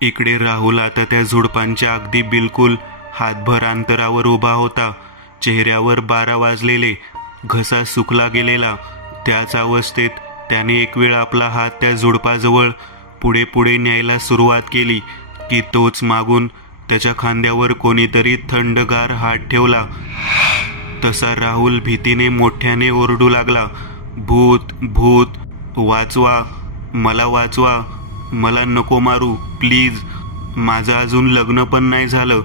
इकडे राहुल आता त्या झुडपांच्या अगदी बिलकुल हातभर अंतरावर उभा होता. चेहऱ्यावर 12 वाजलेले, घसा सुकला गेलेला. त्याच अवस्थेत त्याने एक वेळ आपला हात त्या झुडपाजवळ पुढे पुढे न्यायला सुरुवात केली की तोच मागून त्याच्या खांद्यावर कोणीतरी थंडगार हात ठेवला. तसा राहुल भीतीने मोठ्याने ओरडू लागला, भूत भूत, वाचवा, मला वाचवा, मला नको मारू प्लीज, माझं अजून लग्न पण नाही झालं.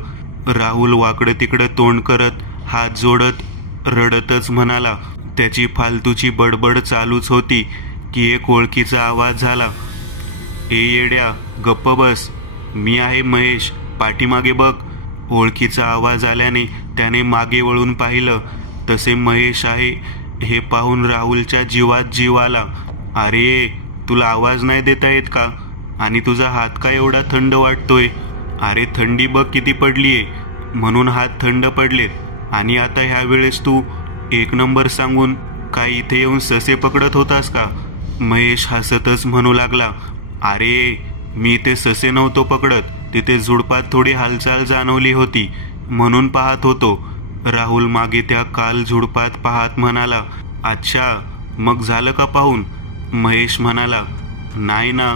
राहुल वाकडं तिकडं तोंड करत हात जोडत रडतच म्हणाला. त्याची फालतूची बडबड चालूच होती की एक ओळखीचा आवाज झाला, ए येड्या गप्प बस, मी आहे महेश, पाठीमागे बघ. ओळखीचा आवाज आल्याने त्याने मागे वळून पाहिलं. तसे महेश आहे हे पाहून राहुलच्या जीवात जीव आला. अरे तुला आवाज नाही देता येत का? आणि तुझा हात का एवढा थंड वाटतोय? अरे थंडी बघ किती पडलीये, म्हणून हात थंड पडलेत. आणि आता ह्या वेळेस तू 1 नंबर सांगून काय इथे येऊन ससे पकडत होतास का? महेश हसतच म्हणू लागला, अरे मी ते ससे नव्हतो पकडत, तिथे झुडपात थोडी हालचाल जाणवली होती म्हणून पाहत होतो. राहुल मागे त्या काल झुडपात पाहत म्हणाला, अच्छा मग झालं का पाहून? महेश म्हणाला, नाही ना.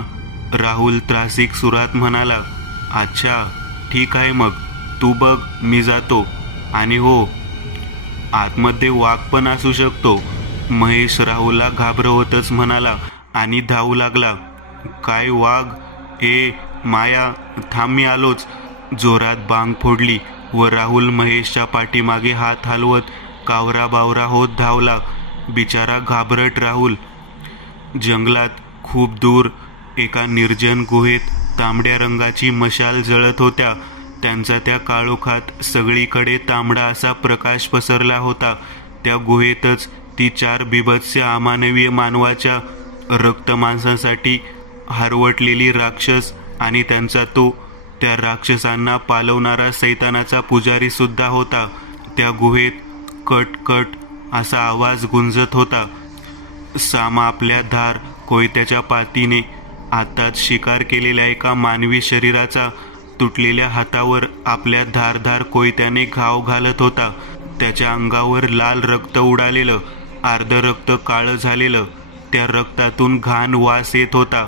राहुल त्रासिक सुरात म्हणाला, अच्छा ठीक आहे, मग तू बघ, मी जातो. आणि हो, आतमध्ये वाघ पण असू शकतो. महेश राहुलला घाबरवतच म्हणाला आणि धावू लागला. काय वाघ? ए माया थांब, मी आलोच. जोरात बांग फोडली व राहुल महेशच्या पाठीमागे हात हलवत कावरा बावरा होत धावला. बिचारा घाबरट राहुल. जंगलात खूप दूर एका निर्जन गुहेत तांबड्या रंगाची मशाल जळत होत्या. त्यांचा त्या काळोखात सगळीकडे तांबडा असा प्रकाश पसरला होता. त्या गुहेतच ती 4 बिभत्स्य अमानवीय मानवाच्या रक्त मांसासाठी हरवटलेली राक्षस आणि त्यांचा तो त्या राक्षसांना पालवणारा सैतानाचा पुजारी सुद्धा होता. त्या गुहेत कट कट असा आवाज गुंजत होता. सामा आपल्या धार कोयत्याच्या पातीने आताच शिकार केलेल्या एका मानवी शरीराचा तुटलेल्या हातावर आपल्या धारधार कोयत्याने घाव घालत होता. त्याच्या अंगावर लाल रक्त उडालेलं, अर्ध रक्त काळं झालेलं. त्या रक्तातून घाण वास येत होता.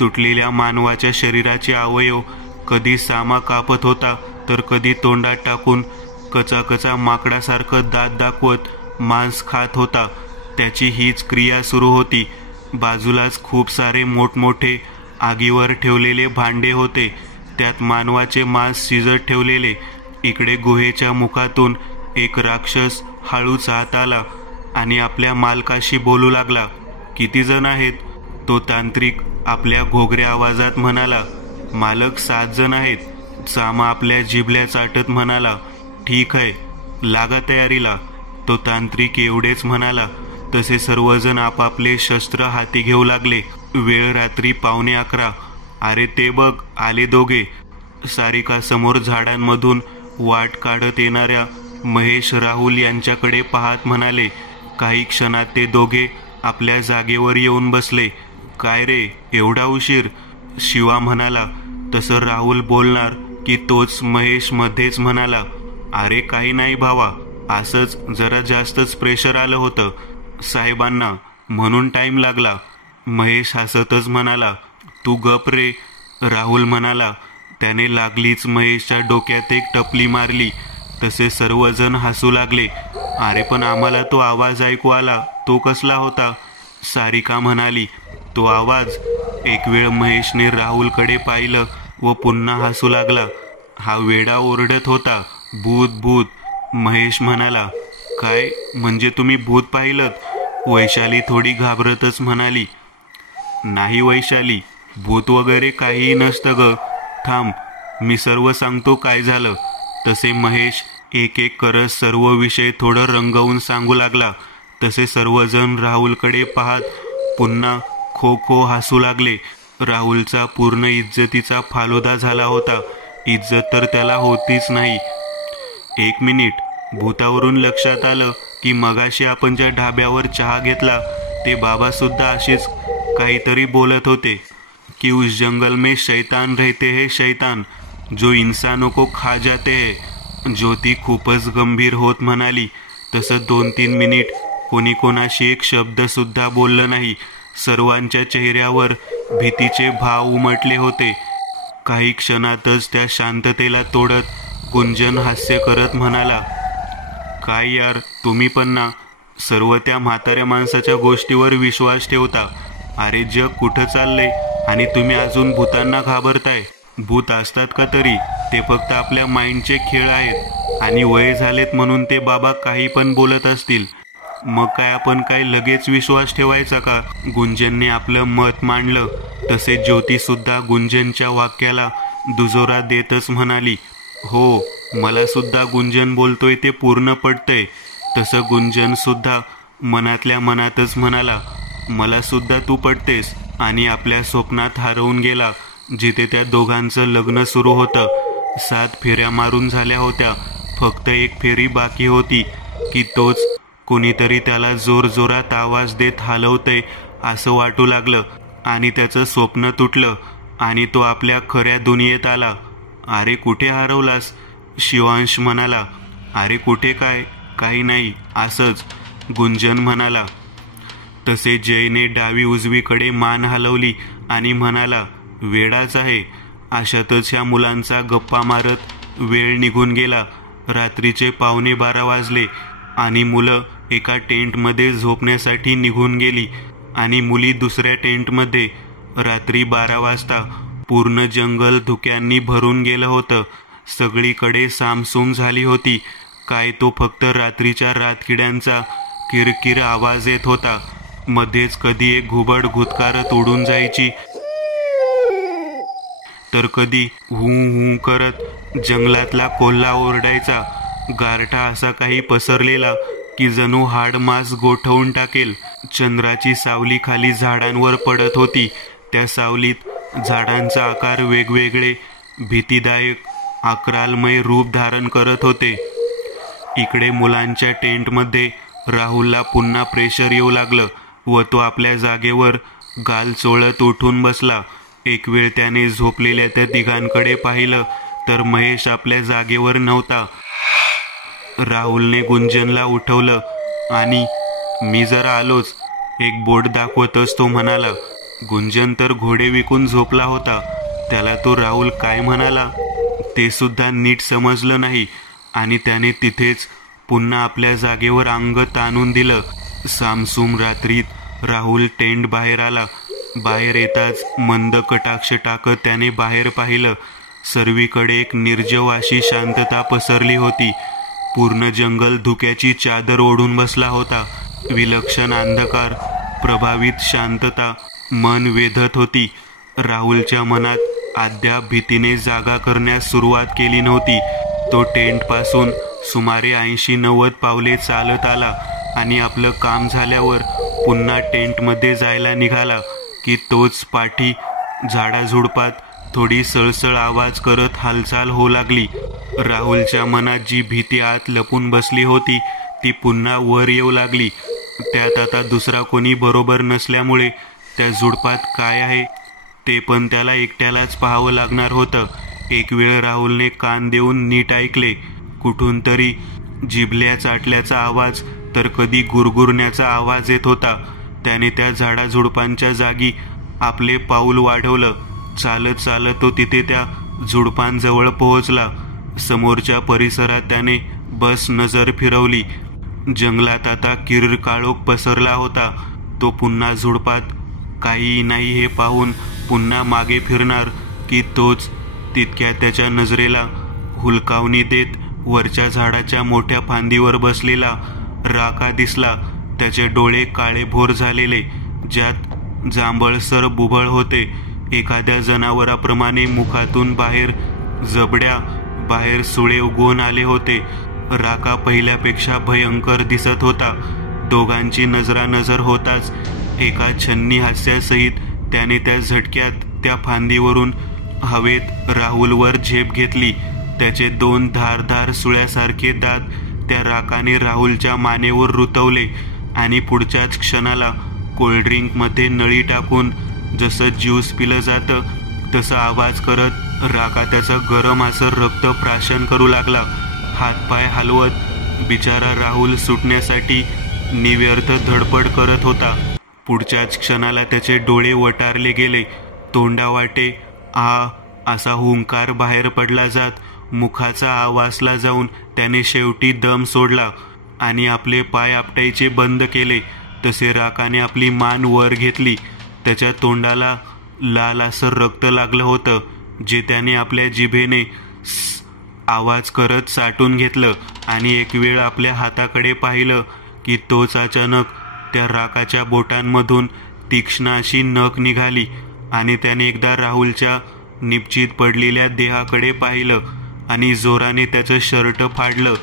तुटलेल्या मानवाच्या शरीराचे अवयव कधी सामा कापत होता तर कधी तोंडात टाकून कचाकचा माकडासारखं दात दाखवत मांस खात होता. त्याची हीच क्रिया सुरू होती. बाजूलाच खूप सारे मोठमोठे आगीवर ठेवलेले भांडे होते, त्यात मानवाचे मांस शिजत ठेवलेले. इकडे गुहेच्या मुखातून एक राक्षस हळूच आत आला आणि आपल्या मालकाशी बोलू लागला. किती जण आहेत? तो तांत्रिक आपल्या घोगऱ्या आवाजात म्हणाला. मालक 7 जण आहेत. सामा आपल्या जिभल्या चाटत म्हणाला. ठीक आहे, लागा तयारीला. तो तांत्रिक एवढेच म्हणाला तसे सर्वजण आपापले शस्त्र हाती घेऊ लागले. वेळ रात्री 11:15. अरे ते बघ, आले दोघे. सारिका समोर झाडांमधून वाट काढत येणाऱ्या महेश राहुल यांच्याकडे पाहत म्हणाले. काही क्षणात ते दोघे आपल्या जागेवर येऊन बसले. काय रे एवढा उशीर? शिवा म्हणाला. तसं राहुल बोलणार की तोच महेश मध्येच म्हणाला, अरे काही नाही भावा, असंच जरा जास्तच प्रेशर आलं होतं साहेबांना, म्हणून टाईम लागला. महेश हसतच म्हणाला. तू गप रे, राहुल म्हणाला. त्याने लागलीच महेशच्या डोक्यात एक टपली मारली. तसे सर्वजण हसू लागले. अरे पण आम्हाला तो आवाज ऐकू आला, तो कसला होता? सारिका म्हणाली. तो आवाज? एक वेळ महेशने राहुलकडे पाहिलं व पुन्हा हसू लागला. हा वेडा ओरडत होता, भूत भूत. महेश म्हणाला. काय म्हणजे तुम्ही भूत पाहिलं? वैशाली थोडी घाबरतच म्हणाली. नाही वैशाली, भूत वगैरे काहीही नसतं ग. थांब, मी सर्व सांगतो काय झालं. तसे महेश एक एक करत सर्व विषय थोडं रंगवून सांगू लागला. तसे सर्वजण राहुलकडे पाहत पुन्हा खो खो हसू लागले. राहुलचा पूर्ण इज्जतीचा फालुदा झाला होता. इज्जत तर त्याला होतीच नाही. 1 मिनिट, भूतावरून लक्षात आलं की मगाशी आपण ज्या ढाब्यावर चहा घेतला ते बाबा सुद्धा असेच काहीतरी बोलत होते. कि उस जंगल में शैतान रहते हैं, शैतान जो इंसानों को खा जाते हैं। ज्योती खूपच गंभीर होत म्हणाली. तसं 2-3 मिनिट कोणी कोणाशी एक शब्द सुद्धा बोललं नाही. सर्वांच्या चेहऱ्यावर भीतीचे भाव उमटले होते. काही क्षणातच त्या शांततेला तोडत गुंजन हास्य करत म्हणाला, काय यार, तुम्ही पण ना सर्व त्या म्हाताऱ्या माणसाच्या गोष्टीवर विश्वास ठेवता. अरे जग कुठं चाललंय आणि तुम्ही अजून भूतांना घाबरताय. भूत असतात का तरी? ते फक्त आपल्या माइंडचे खेळ आहेत आणि वय झालेत म्हणून ते बाबा काही पण बोलत असतील. मग काय आपण काय लगेच विश्वास ठेवायचा का? गुंजनने आपलं मत मांडलं. तसे ज्योती सुद्धा गुंजनच्या वाक्याला दुजोरा देतच म्हणाली, हो, मला सुद्धा गुंजन बोलतोय ते पूर्ण पटतंय. तसं गुंजन सुद्धा मनातल्या मनातच म्हणाला, मला सुद्धा तू पटतेस. आणि आपल्या स्वप्नात हरवून गेला जिथे त्या दोघांचं लग्न सुरू होतं. 7 फेऱ्या मारून झाल्या होत्या. फक्त एक फेरी बाकी होती की तोच कोणीतरी त्याला जोरजोरात आवाज देत हलवतंय असं वाटू लागलं आणि त्याचं स्वप्न तुटलं आणि तो आपल्या खऱ्या दुनियेत आला. अरे कुठे हरवलास? शिवांश म्हणाला. अरे कुठे काय, काही नाही, असंच, गुंजन म्हणाला. तसे जयने डावी उजवीकडे मान हलवली आणि म्हणाला, वेडाच आहे. अशातच ह्या मुलांचा गप्पा मारत वेळ निघून गेला. रात्रीचे 11:15 वाजले आणि मुलं एका टेंटमध्ये झोपण्यासाठी निघून गेली आणि मुली दुसऱ्या टेंटमध्ये. रात्री 12 वाजता पूर्ण जंगल धुक्यांनी भरून गेलं होतं. सगळीकडे सामसूम झाली होती. काय तो फक्त रात्रीच्या रातकिड्यांचा किरकिर आवाज येत होता. मध्येच कधी एक घुबड घुतकारत उडून जायची, तर कधी हू हू करत जंगलातला कोल्हा ओरडायचा. गारठा असा काही पसरलेला की जणू हाडमास गोठवून टाकेल. चंद्राची सावली खाली झाडांवर पडत होती. त्या सावलीत झाडांचा आकार वेगवेगळे भीतीदायक आकारालमय रूप धारण करत होते. इकडे मुलांच्या टेंटमध्ये राहुलला पुन्हा प्रेशर येऊ लागलं व तो आपल्या जागेवर गाल चोळत उठून बसला. एक वेळ त्याने झोपलेल्या त्या तिघांकडे पाहिलं तर महेश आपल्या जागेवर नव्हता. राहुलने गुंजनला उठवलं आणि मी जरा आलोच, एक बोट दाखवतच तो म्हणाला. गुंजन तर घोडे विकून झोपला होता. त्याला तो राहुल काय म्हणाला ते सुद्धा नीट समजलं नाही आणि त्याने तिथेच पुन्हा आपल्या जागेवर अंग ताणून दिलं. सामसूम रात्रीत राहुल टेंट बाहेर आला. बाहेर येताच मंद कटाक्ष टाकत त्याने बाहेर पाहिलं. सर्वीकडे एक निर्जव अशी शांतता पसरली होती. पूर्ण जंगल धुक्याची चादर ओढून बसला होता. विलक्षण अंधकार, प्रभावित शांतता मन वेधत होती. राहुलच्या मनात अद्याप भीतीने जागा करण्यास सुरुवात केली नव्हती. तो टेंटपासून सुमारे 80-90 पावले चालत आला आणि आपलं काम झाल्यावर पुन्हा टेंटमध्ये जायला निघाला की तोच पाठी झाडाझुडपात थोडी सळसळ आवाज करत हालचाल होऊ लागली. राहुलच्या मनात जी भीती आत लपून बसली होती ती पुन्हा वर येऊ लागली. त्यात आता दुसरा कोणी बरोबर नसल्यामुळे त्या झुडपात काय आहे ते पण त्याला एकट्यालाच पाहावं लागणार होतं. एक वेळ राहुलने कान देऊन नीट ऐकले. कुठून तरी जिभल्या चाटल्याचा आवाज तर कधी गुरगुरण्याचा आवाज येत होता. त्याने त्या झाडाझुडपांच्या जागी आपले पाऊल वाढवलं. चालत चालत तो तिथे त्या झुडपांजवळ पोहोचला. समोरच्या परिसरात त्याने बस नजर फिरवली. जंगलात आता किर्र काळोख पसरला होता. तो पुन्हा झुडपात काही नाही हे पाहून पुन्हा मागे फिरणार की तोच तितक्या त्याच्या नजरेला हुलकावणी देत वरच्या झाडाच्या मोठ्या फांदीवर बसलेला राका दिसला. त्याचे डोळे काळेभोर झालेले, ज्यात जांभळसर बुबळ होते. एखाद्या जनावराप्रमाणे मुखातून बाहेर जबड्या बाहेर सुळे उगवून आले होते. राका पहिल्यापेक्षा भयंकर दिसत होता. दोघांची नजरानजर होताच एका छन्नी हास्यासहित त्याने त्या झटक्यात त्या फांदीवरून हवेत राहुलवर झेप घेतली. त्याचे 2 धारदार सुळ्यासारखे दात त्या राकाने राहुलच्या मानेवर रुतवले आणि पुढच्याच क्षणाला कोल्ड्रिंकमध्ये नळी टाकून जसं ज्यूस पिलं जातं तसा आवाज करत राका त्याचं गरम असं रक्त प्राशन करू लागला. हातपाय हलवत बिचारा राहुल सुटण्यासाठी निव्यर्थ धडपड करत होता. पुढच्याच क्षणाला त्याचे डोळे वटारले गेले. तोंडावाटे आ असा हुंकार बाहेर पडला जात मुखाचा आवासला जाऊन त्याने शेवटी दम सोडला आणि आपले पाय आपटायचे बंद केले. तसे राकाने आपली मान वर घेतली. त्याच्या तोंडाला लाल असं रक्त लागलं होतं जे त्याने आपल्या जिभेने आवाज करत साठून घेतलं आणि एक वेळ आपल्या हाताकडे पाहिलं की तोच अचानक त्या राकाच्या बोटांमधून तीक्ष्ण अशी नख निघाली आणि त्याने एकदा राहुलच्या निपचित पडलेल्या देहाकडे पाहिलं आणि जोराने त्याचं शर्ट फाडलं.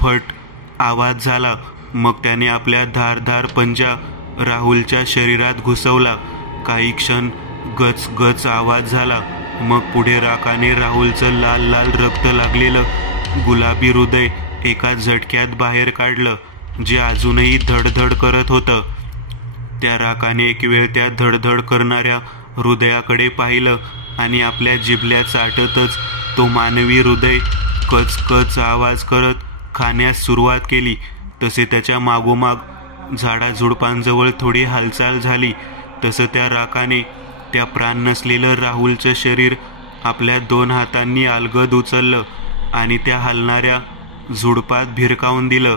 फट आवाज झाला. मग त्याने आपल्या धारदार पंजा राहुलच्या शरीरात घुसवला. काही क्षण गच गच आवाज झाला. मग पुढे राकाने राहुलचं लाल लाल रक्त लागलेलं गुलाबी हृदय एका झटक्यात बाहेर काढलं जे अजूनही धडधड करत होतं. त्या राकाने एक वेळ त्या धडधड करणाऱ्या हृदयाकडे पाहिलं आणि आपल्या जिभल्या चाटतच तो मानवी हृदय कच कच आवाज करत खाण्यास सुरुवात केली. तसे त्याच्या मागोमाग झाडाझुडपांजवळ थोडी हालचाल झाली. तसं त्या राकाने त्या प्राण नसलेलं राहुलचं शरीर आपल्या 2 हातांनी अलगद उचललं आणि त्या हलणाऱ्या झुडपात भिरकावून दिलं.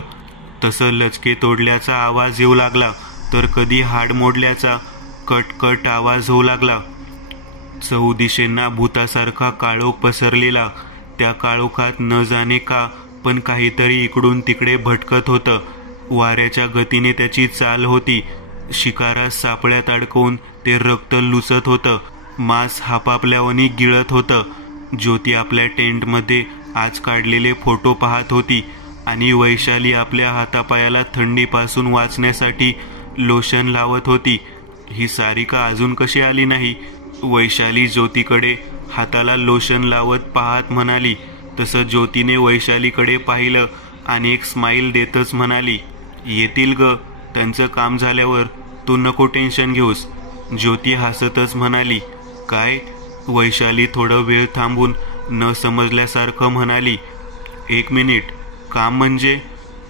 तसं लचके तोडल्याचा आवाज येऊ लागला तर कधी हाड मोडल्याचा कटकट आवाज होऊ लागला. चहूदिशेंना भूतासारखा काळोख पसरलेला. त्या काळोखात न जाणे का पण काहीतरी इकडून तिकडे भटकत होतं. वाऱ्याच्या गतीने त्याची चाल होती. शिकारास सापळ्यात अडकवून ते रक्त लुचत होतं. मांस हापापल्यावानी गिळत होतं. ज्योती आपल्या टेंटमध्ये आज काढलेले फोटो पाहत होती आणि वैशाली आपल्या हातापायाला थंडीपासून वाचण्यासाठी लोशन लावत होती. ही सारिका अजून कशी आली नाही? वैशाली ज्योतीकडे हाताला लोशन लावत पाहत म्हणाली. तसं ज्योतीने वैशालीकडे पाहिलं आणि एक स्माईल देतच म्हणाली, येतील ग त्यांचं काम झाल्यावर, तू नको टेन्शन घेऊस. ज्योती हसतच म्हणाली, काय? वैशाली थोडं वेळ थांबून न समजल्यासारखं म्हणाली, 1 मिनिट. काम म्हणजे?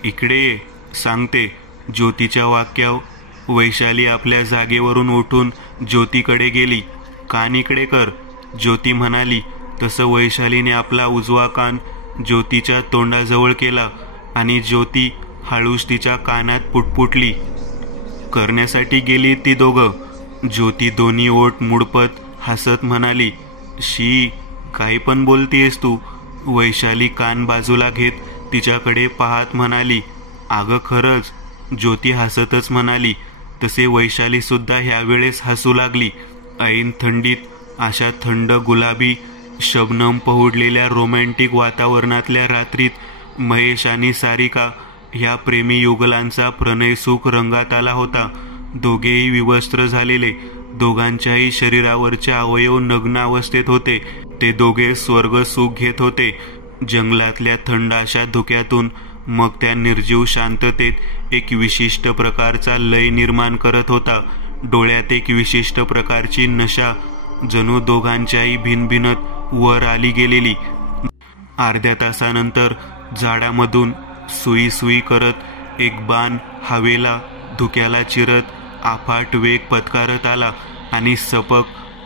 इकडे ये सांगते. ज्योतीच्या वाक्यावर वैशाली आपल्या जागेवरून उठून ज्योतीकडे गेली. कान इकडे कर, ज्योती म्हणाली. तसं वैशालीने आपला उजवा कान ज्योतीच्या तोंडाजवळ केला आणि ज्योती हळूच तिच्या कानात पुटपुटली. करण्यासाठी गेली ती दोघं. ज्योती दोन्ही ओठ मुडपत हसत म्हणाली, शी काही पण बोलतीयस तू? वैशाली कान बाजूला घेत तिच्याकडे पाहत म्हणाली, अगं खरंच. ज्योती हसतच म्हणाली. तसे वैशाली सुद्धा ह्यावेळेस हसू लागली. ऐन थंडीत अशा थंड गुलाबी शबनम पहुडलेल्या रोमॅन्टिक वातावरणातल्या रात्रीत महेश आणि सारिका ह्या प्रेमी युगलांचा प्रणयसुख रंगात आला होता. दोघेही विवस्त्र झालेले. दोघांच्याही शरीरावरचे अवयव नग्न अवस्थेत होते. ते दोघे स्वर्ग सुख घेत होते. जंगलातल्या थंड अशा धुक्यातून मग त्या निर्जीव शांततेत एक विशिष्ट प्रकारचा लय निर्माण करत होता. डोळ्यात एक विशिष्ट प्रकारची नशा जणू दोघांच्याही भिनभिनत वर आली गेलेली. अर्ध्या तासानंतर झाडामधून सुई सुई करत एक बाण हवेला धुक्याला चिरत अफाट वेग पत्कारत आला आणि सपक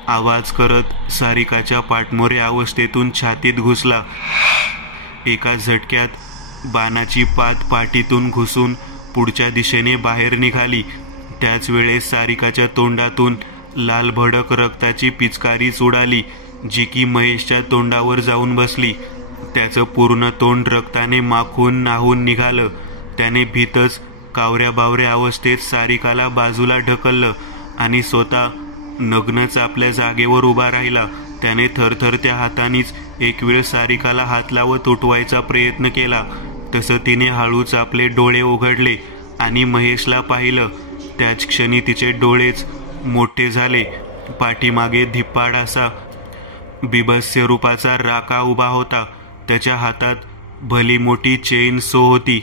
आवाज करत सारिकाच्या पाठमोरे अवस्थेतून छातीत घुसला. एका झटक्यात बाणाची पात पाठीतून घुसून पुढच्या दिशेने बाहेर निघाली. त्याच वेळेस सारिकाच्या तोंडातून लाल भडक रक्ताची पिचकारीच उडाली जी की महेशच्या तोंडावर जाऊन बसली. त्याचं पूर्ण तोंड रक्ताने माखून नाहून निघालं. त्याने भीतच कावऱ्या बावऱ्या अवस्थेत सारिकाला बाजूला ढकललं आणि स्वतः नग्नच आपल्या जागेवर उभा राहिला. त्याने थरथरत्या हातानीच एक वेळ सारिकाला हात लावत उठवायचा प्रयत्न केला. तसं तिने हळूच आपले डोळे उघडले आणि महेशला पाहिलं. त्याच क्षणी तिचे डोळेच मोठे झाले. पाठीमागे धिप्पाड असा बिभत्स्य रूपाचा राका उभा होता. त्याच्या हातात भली मोठी चेन सो होती.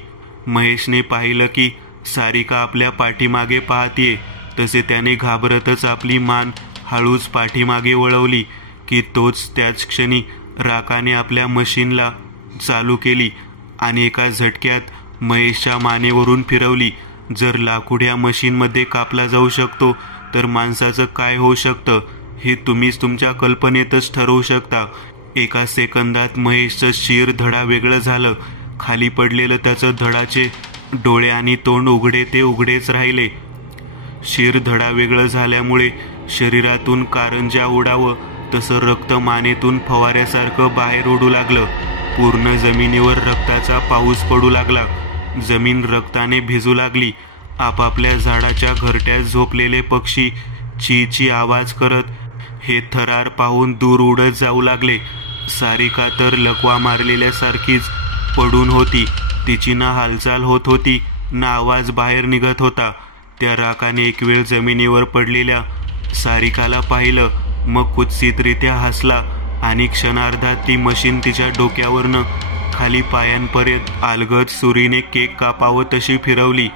महेशने पाहिलं की सारिका आपल्या पाठीमागे पाहतीये. तसे त्याने घाबरतच आपली मान हळूच पाठीमागे वळवली की तोच त्याच क्षणी राकाने आपल्या मशीनला चालू केली आणि एका झटक्यात महेशच्या मानेवरून फिरवली. जर लाकूड या मशीनमध्ये कापला जाऊ शकतो तर माणसाचं काय होऊ शकतं हे तुम्हीच तुमच्या कल्पनेतच ठरवू शकता. एका सेकंदात महेशचं शिर धडा वेगळं झालं. खाली पडलेलं त्याचं धडाचे डोळे आणि तोंड उघडे ते उघडेच राहिले. शिर धडा वेगळं झाल्यामुळे शरीरातून कारंजा उडावं तसं रक्त मानेतून फवाऱ्यासारखं बाहेर उडू लागलं. पूर्ण जमिनीवर रक्ताचा पाऊस पडू लागला. जमीन रक्ताने भिजू लागली. आपापल्या झाडाच्या घरट्यात झोपलेले पक्षी ची ची आवाज करत हे थरार पाहून दूर उडत जाऊ लागले. सारिका तर लकवा मारलेल्यासारखीच पडून होती. तिची ना हालचाल होत होती ना आवाज बाहेर निघत होता. त्या राकाने एक वेळ जमिनीवर पडलेल्या सारिकाला पाहिलं, मग कुत्सितरित्या हसला आणि क्षणार्धात ती मशीन तिच्या डोक्यावरनं खाली पायांपर्यंत अलगद सुरीने केक कापावं तशी फिरवली.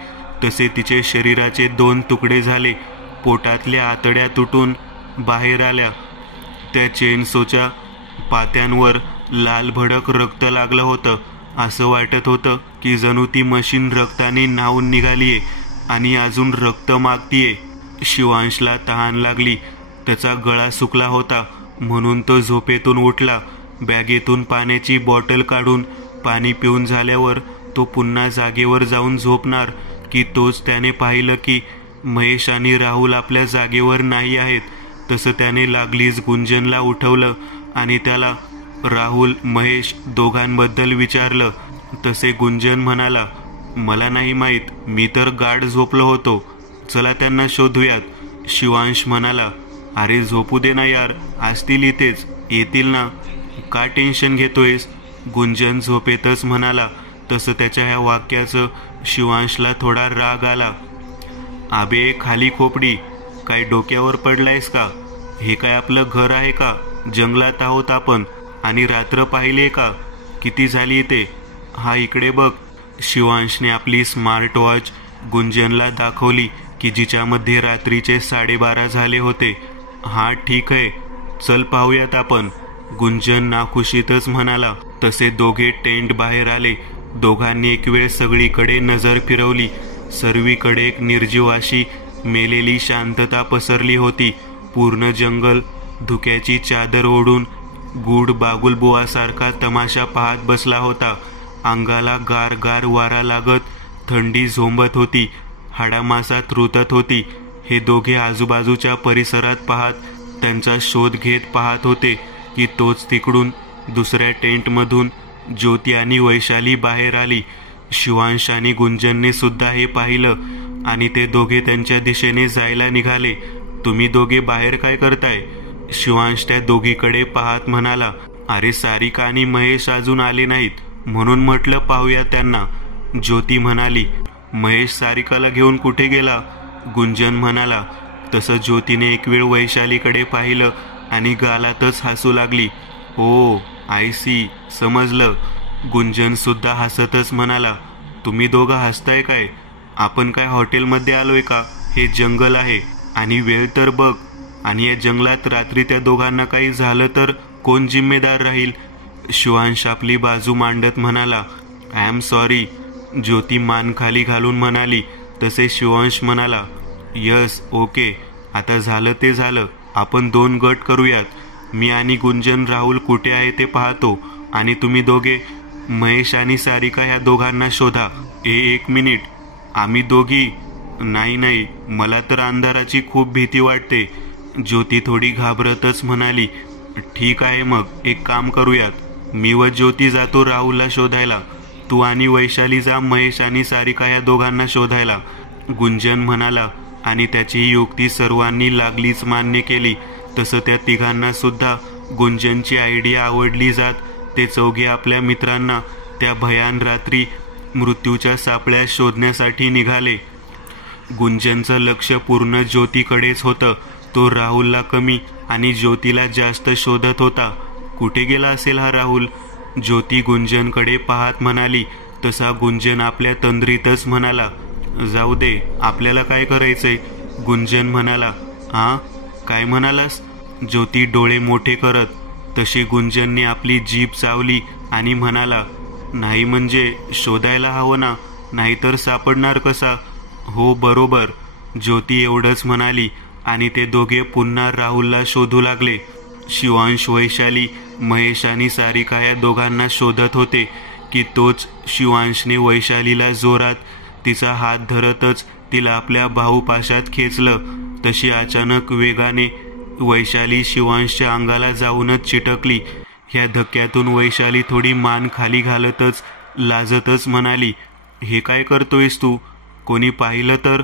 तसे तिचे शरीराचे 2 तुकडे झाले. पोटातल्या आतड्या तुटून बाहेर आल्या. त्या चेनसोच्या पात्यांवर लाल भडक रक्त लागलं होतं. असं वाटत होतं की जणू ती मशीन रक्ताने न्हावून निघालीये आणि अजून रक्त मागतीये. शिवांशला तहान लागली. त्याचा गळा सुकला होता म्हणून तो झोपेतून उठला. बॅगेतून पाण्याची बॉटल काढून पाणी पिऊन झाल्यावर तो पुन्हा जागेवर जाऊन झोपणार की तोच त्याने पाहिलं की महेश आणि राहुल आपल्या जागेवर नाही आहेत. तसं त्याने लागलीच गुंजनला उठवलं आणि त्याला राहुल महेश दोघांबद्दल विचारलं. तसे गुंजन म्हणाला, मला नाही माहीत, मी तर गाढ झोपलो होतो, चला त्यांना शोधूयात. शिवांश म्हणाला, अरे झोपू दे ना यार, असतील इथेच, येतील ना, का टेन्शन घेतोयस. गुंजन झोपेतच म्हणाला. तसं त्याच्या ह्या वाक्याचं शिवांशला थोडा राग आला. आबे खाली खोपडी, काय डोक्यावर पडलायस का? हे काय आपलं घर आहे का? जंगलात आहोत आपण आणि रात्र पाहिलीये का? किती झाली इथे? हा इकडे बघ. शिवांशने आपली स्मार्ट वॉच गुंजनला दाखवली की जिच्यामध्ये रात्रीचे 12:30 झाले होते. हा ठीक आहे, चल पाहूयात आपण, गुंजन नाखुशीतच म्हणाला. तसे दोघे टेंट बाहेर आले. दोघांनी एक वेळ सगळीकडे नजर फिरवली. सर्वीकडे एक निर्जीव अशी मेलेली शांतता पसरली होती. पूर्ण जंगल धुक्याची चादर ओढून गूढ बागुलबुवासारखा तमाशा पाहत बसला होता. अंगाला गार गार वारा लागत थंडी झोंबत होती. हाडामासात रुतत होती. हे दोघे आजूबाजूच्या परिसरात पाहत त्यांचा शोध घेत पाहत होते की तोच तिकडून दुसऱ्या टेंटमधून ज्योती आणि वैशाली बाहेर आली. शिवांश आणि गुंजनने सुद्धा हे पाहिलं आणि ते दोघे त्यांच्या दिशेने जायला निघाले. तुम्ही दोघे बाहेर काय करताय? शिवांश त्या दोघीकडे पाहत म्हणाला. अरे सारिका आणि महेश अजून आले नाहीत म्हणून म्हटलं पाहूया त्यांना. ज्योती म्हणाली. महेश सारिकाला घेऊन कुठे गेला? गुंजन म्हणाला. तसं ज्योतीने एक वेळ वैशालीकडे पाहिलं आणि गालातच हसू लागली. ओ आय सी, समजलं. गुंजन सुद्धा हसतच म्हणाला. तुम्ही दोघं हसताय काय? आपण काय हॉटेलमध्ये आलोय का? हे जंगल आहे आणि वेळ तर बघ. आणि या जंगलात रात्री त्या दोघांना काही झालं तर कोण जिम्मेदार राहील? शिवांश आपली बाजू मांडत म्हणाला. आय एम सॉरी, ज्योती मान खाली घालून म्हणाली. तसे शिवांश म्हणाला, यस ओके, आता झालं ते झालं. आपण 2 गट करूयात. मी आणि गुंजन राहुल कुठे आहे ते पाहतो आणि तुम्ही दोघे महेश आणि सारिका ह्या दोघांना शोधा. एक मिनिट, आम्ही दोघी? नाही, मला तर अंधाराची खूप भीती वाटते. ज्योती थोडी घाबरतच म्हणाली. ठीक आहे, मग एक काम करूयात. मी व ज्योती जातो राहुलला शोधायला. तू आणि वैशाली जा महेश आणि सारिका या दोघांना शोधायला. गुंजन म्हणाला आणि त्याची ही युक्ती सर्वांनी लागलीच मान्य केली. तसं त्या तिघांना सुद्धा गुंजनची आयडिया आवडली जात ते चौघे आपल्या मित्रांना त्या भयान रात्री मृत्यूच्या सापळ्या शोधण्यासाठी निघाले. गुंजनचं लक्ष पूर्ण ज्योतीकडेच होतं. तो राहुलला कमी आणि ज्योतीला जास्त शोधत होता. कुठे गेला असेल हा राहुल? ज्योती गुंजनकडे पाहत म्हणाली. तसा गुंजन आपल्या तंद्रीतच म्हणाला, जाऊ दे, आपल्याला काय करायचंय? गुंजन म्हणाला. हा, काय म्हणालास? ज्योती डोळे मोठे करत तशी गुंजनने आपली जीभ चावली आणि म्हणाला, नाही म्हणजे शोधायला हवं ना, नाहीतर सापडणार कसा? हो बरोबर, ज्योती एवढंच म्हणाली आणि ते दोघे पुन्हा राहुलला शोधू लागले. शिवांश, वैशाली, महेश आणि सारिका या दोघांना शोधत होते की तोच शिवांशने वैशालीला जोरात तिचा हात धरतच तिला आपल्या बाहुपाशात खेचलं. तशी अचानक वेगाने वैशाली शिवांशच्या अंगाला जाऊनच चिटकली. ह्या धक्क्यातून वैशाली थोडी मान खाली घालतच लाजतच म्हणाली, हे काय करतोयस तू? कोणी पाहिलं तर?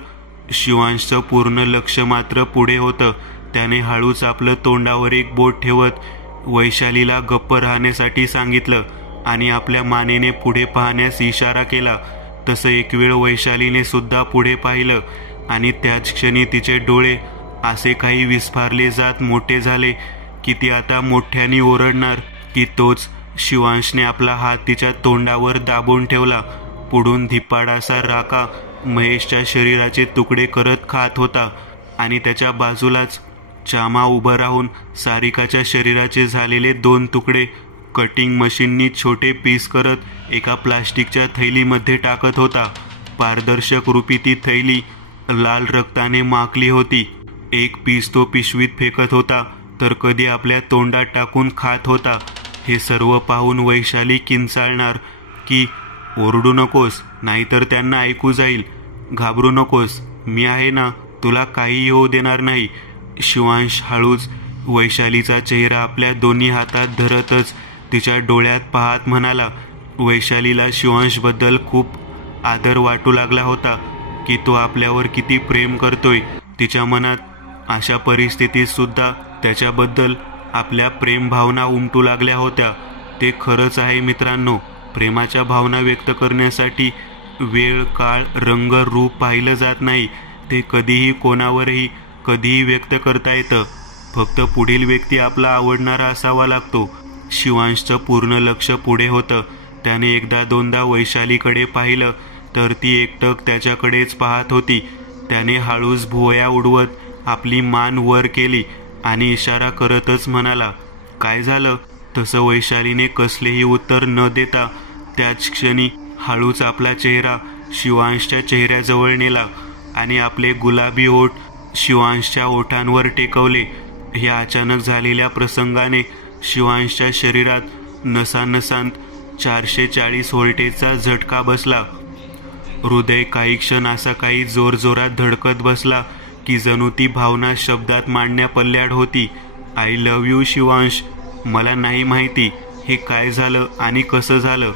शिवांशचं पूर्ण लक्ष मात्र पुढे होतं. त्याने हळूच आपलं तोंडावर एक बोट ठेवत वैशालीला गप्प राहण्यासाठी सांगितलं आणि आपल्या मानेने पुढे पाहण्यास इशारा केला. तसं एक वेळ वैशालीने सुद्धा पुढे पाहिलं आणि त्याच क्षणी तिचे डोळे असे काही विस्फारले जात मोठे झाले की ती आता मोठ्याने ओरडणार की तोच शिवांशने आपला हात तिच्या तोंडावर दाबून ठेवला. पुढून धिप्पाडासा राका महेशच्या शरीराचे तुकडे करत खात होता आणि त्याच्या बाजूलाच चामा उभं राहून सारिकाच्या शरीराचे झालेले 2 तुकडे कटिंग मशीननी छोटे पीस करत एका प्लास्टिकच्या थैलीमध्ये टाकत होता. पारदर्शक रूपी ती थैली लाल रक्ताने माखली होती. एक पीस तो पिशवीत फेकत होता तर कधी आपल्या तोंडात टाकून खात होता. हे सर्व पाहून वैशाली किंचाळणार की ओरडू नकोस, नाहीतर त्यांना ऐकू जाईल. घाबरू नकोस, मी आहे ना, तुला काही होऊ देणार नाही. शिवांश हळूच वैशालीचा चेहरा आपल्या दोन्ही हातात धरतच तिच्या डोळ्यात पाहत म्हणाला. वैशालीला शिवांशबद्दल खूप आदर वाटू लागला होता की तो आपल्यावर किती प्रेम करतोय. तिच्या मनात अशा परिस्थितीत सुद्धा त्याच्याबद्दल आपल्या प्रेम भावना उमटू लागल्या होत्या. ते खरंच आहे मित्रांनो, प्रेमाच्या भावना व्यक्त करण्यासाठी वेळ, काळ, रंग, रूप पाहिलं जात नाही. ते कधीही कोणावरही कधीही व्यक्त करता येतं. फक्त पुढील व्यक्ती आपला आवडणारा असावा लागतो. शिवांशचं पूर्ण लक्ष पुढे होतं. त्याने एकदा दोनदा वैशालीकडे पाहिलं तर ती एकटक त्याच्याकडेच पाहत होती. त्याने हळूच भुवया उडवत आपली मान वर केली आणि इशारा करतच म्हणाला, काय झालं? तसं वैशालीने कसलेही उत्तर न देता त्याच क्षणी हळूच आपला चेहरा शिवांशच्या चेहऱ्याजवळ नेला आणि आपले गुलाबी ओठ शिवांशच्या ओठांवर टेकवले. या अचानक झालेल्या प्रसंगाने शिवांशच्या शरीरात नसानसांत 440 व्होल्टेजचा झटका बसला. हृदय काही क्षण असा काही जोरजोरात धडकत बसला की जणू ती भावना शब्दात मांडण्या पल्ल्याड होती. I love you Shivansh. मला नाही माहिती हे काय झालं आणि कसं झालं,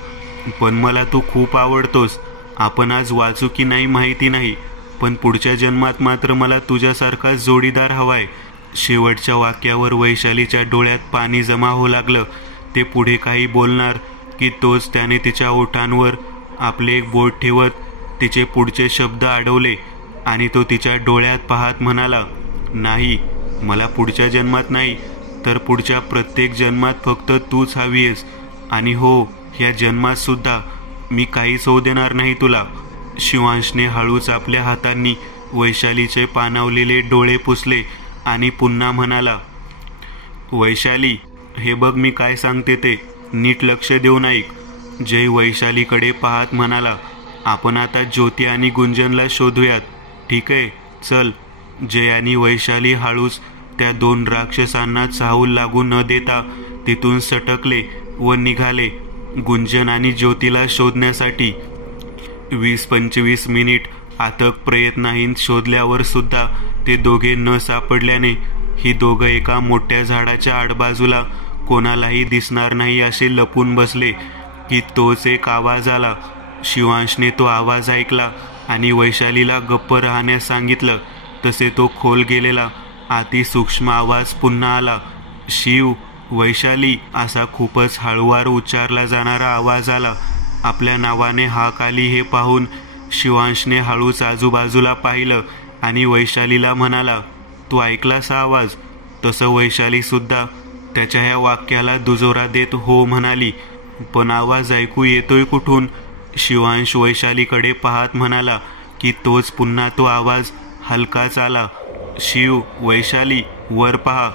पण मला तू खूप आवडतोस. आपण आज वाचू की नाही माहिती नाही, पण पुढच्या जन्मात मात्र मला तुझ्यासारखा जोडीदार हवाय. शेवटच्या वाक्यावर वैशालीच्या डोळ्यात पाणी जमा होऊ लागलं. ते पुढे काही बोलणार की तोच त्याने तिच्या ओठांवर आपले एक बोट ठेवत तिचे पुढचे शब्द अडवले आणि तो तिच्या डोळ्यात पाहत म्हणाला, नाही, मला पुढच्या जन्मात नाही तर पुढच्या प्रत्येक जन्मात फक्त तूच हवी आहेस. आणि हो, ह्या जन्मात सुद्धा मी काहीच होऊ देणार नाही तुला. शिवांशने हळूच आपल्या हातांनी वैशालीचे पाणावलेले डोळे पुसले आणि पुन्हा म्हणाला, वैशाली, हे बघ मी काय सांगते ते नीट लक्ष देऊन ऐक. जय वैशालीकडे पाहत म्हणाला, आपण आता ज्योती आणि गुंजनला शोधूयात, ठीक आहे? चल. जय आणि वैशाली हळूच त्या 2 राक्षसांना चाहूल लागू न देता तिथून सटकले व निघाले गुंजन आणि ज्योतीला शोधण्यासाठी. 20-25 मिनिट अथक प्रयत्नाहीन शोधल्यावर सुद्धा ते दोघे न सापडल्याने ही दोघं एका मोठ्या झाडाच्या आडबाजूला कोणालाही दिसणार नाही असे लपून बसले की तोच एक आवाज आला. शिवांशने तो आवाज ऐकला आणि वैशालीला गप्प राहण्यास सांगितलं. तसे तो खोल गेलेला अतिसूक्ष्म आवाज पुन्हा आला. शिव, वैशाली असा खूपच हळूवार उच्चारला जाणारा आवाज आला. आपल्या नावाने हाक आली हे पाहून शिवांशने हळूच आजूबाजूला पाहिलं आणि वैशालीला म्हणाला, तू ऐकलास हा आवाज? तसं वैशाली सुद्धा त्याच्या ह्या वाक्याला दुजोरा देत हो म्हणाली. पण आवाज ऐकू येतोय कुठून? शिवांश वैशालीकडे पाहत म्हणाला की तोच पुन्हा तो आवाज हलकाच आला. शिव, वैशाली, वर पहा,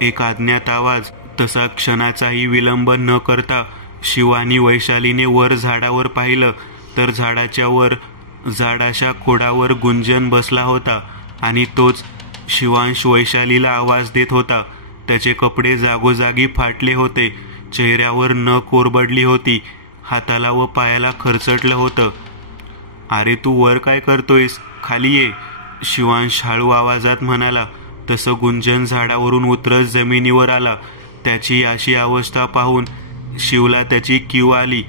एक अज्ञात आवाज. तसा क्षणाचाही विलंब न करता शिव आणि वैशालीने वर झाडावर पाहिलं तर झाडाच्या वर झाड अशा खोडावर गुंजन बसला होता आणि तोच शिवांश वैशालीला आवाज देत होता. त्याचे कपडे जागोजागी फाटले होते, चेहऱ्यावर नख कोरबडली होती, हाताला व पायाला खरचटलं होतं. अरे तू वर काय करतोयस, खाली ये, शिवांश हळू आवाजात म्हणाला. तसं गुंजन झाडावरून उतरत जमिनीवर आला. त्याची अशी अवस्था पाहून शिवला त्याची कीव आली.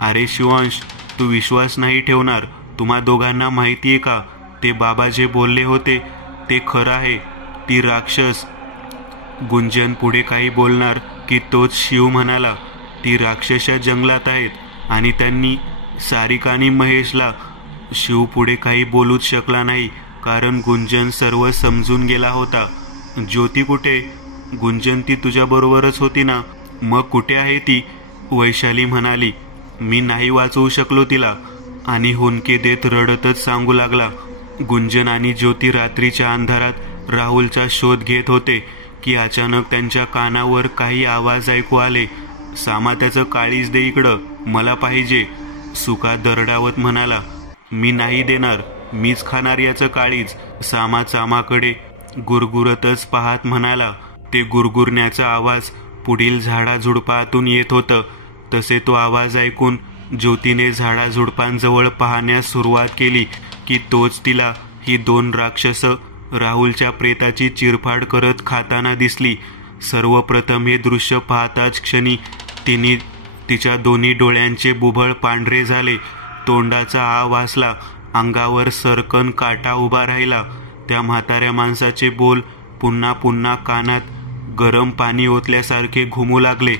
अरे शिवांश, तू विश्वास नाही ठेवणार. तुम्हा दोघांना माहितीये का, ते बाबा जे बोलले होते ते खरं आहे. ती राक्षस. गुंजन पुढे काही बोलणार की तोच शिव म्हणाला, ती राक्षस जंगलात आहेत आणि त्यांनी सारिका आणि महेशला. शिव पुढे काही बोलूच शकला नाही, कारण गुंजन सर्व समजून गेला होता. ज्योती कुठे? गुंजन, ती तुझ्याबरोबरच होती ना, मग कुठे आहे ती? वैशाली म्हणाली. मी नाही वाचवू शकलो तिला, आणि हुंदके देत रडतच सांगू लागला. गुंजन आणि ज्योती रात्रीच्या अंधारात राहुलचा शोध घेत होते की अचानक त्यांच्या कानावर काही आवाज ऐकू आले. सामा, त्याचं काळीज दे इकडं, मला पाहिजे. सुका दरडावत म्हणाला. मी नाही देणार, मीच खाणार याचं काळीज. सामा चामाकडे गुरगुरतच पाहत म्हणाला. ते गुरगुरण्याचा आवाज पुढील झाडाझुडपातून येत होतं. तसे तो आवाज ऐकून ज्योतीने झाडाझुडपांजवळ पाहण्यास सुरुवात केली की तोच तिला ही दोन राक्षस राहुलच्या प्रेताची चिरफाड करत खाताना दिसली. सर्वप्रथम हे दृश्य पाहताच क्षणी तिच्या दोन्ही डोळ्यांचे बुबुळ पांढरे झाले. तोंडाचा आ वासला, अंगावर सरकन काटा उभा राहिला. त्या म्हाताऱ्या माणसाचे बोल पुन्हा पुन्हा कानात गरम पाणी ओतल्यासारखे घुमू लागले.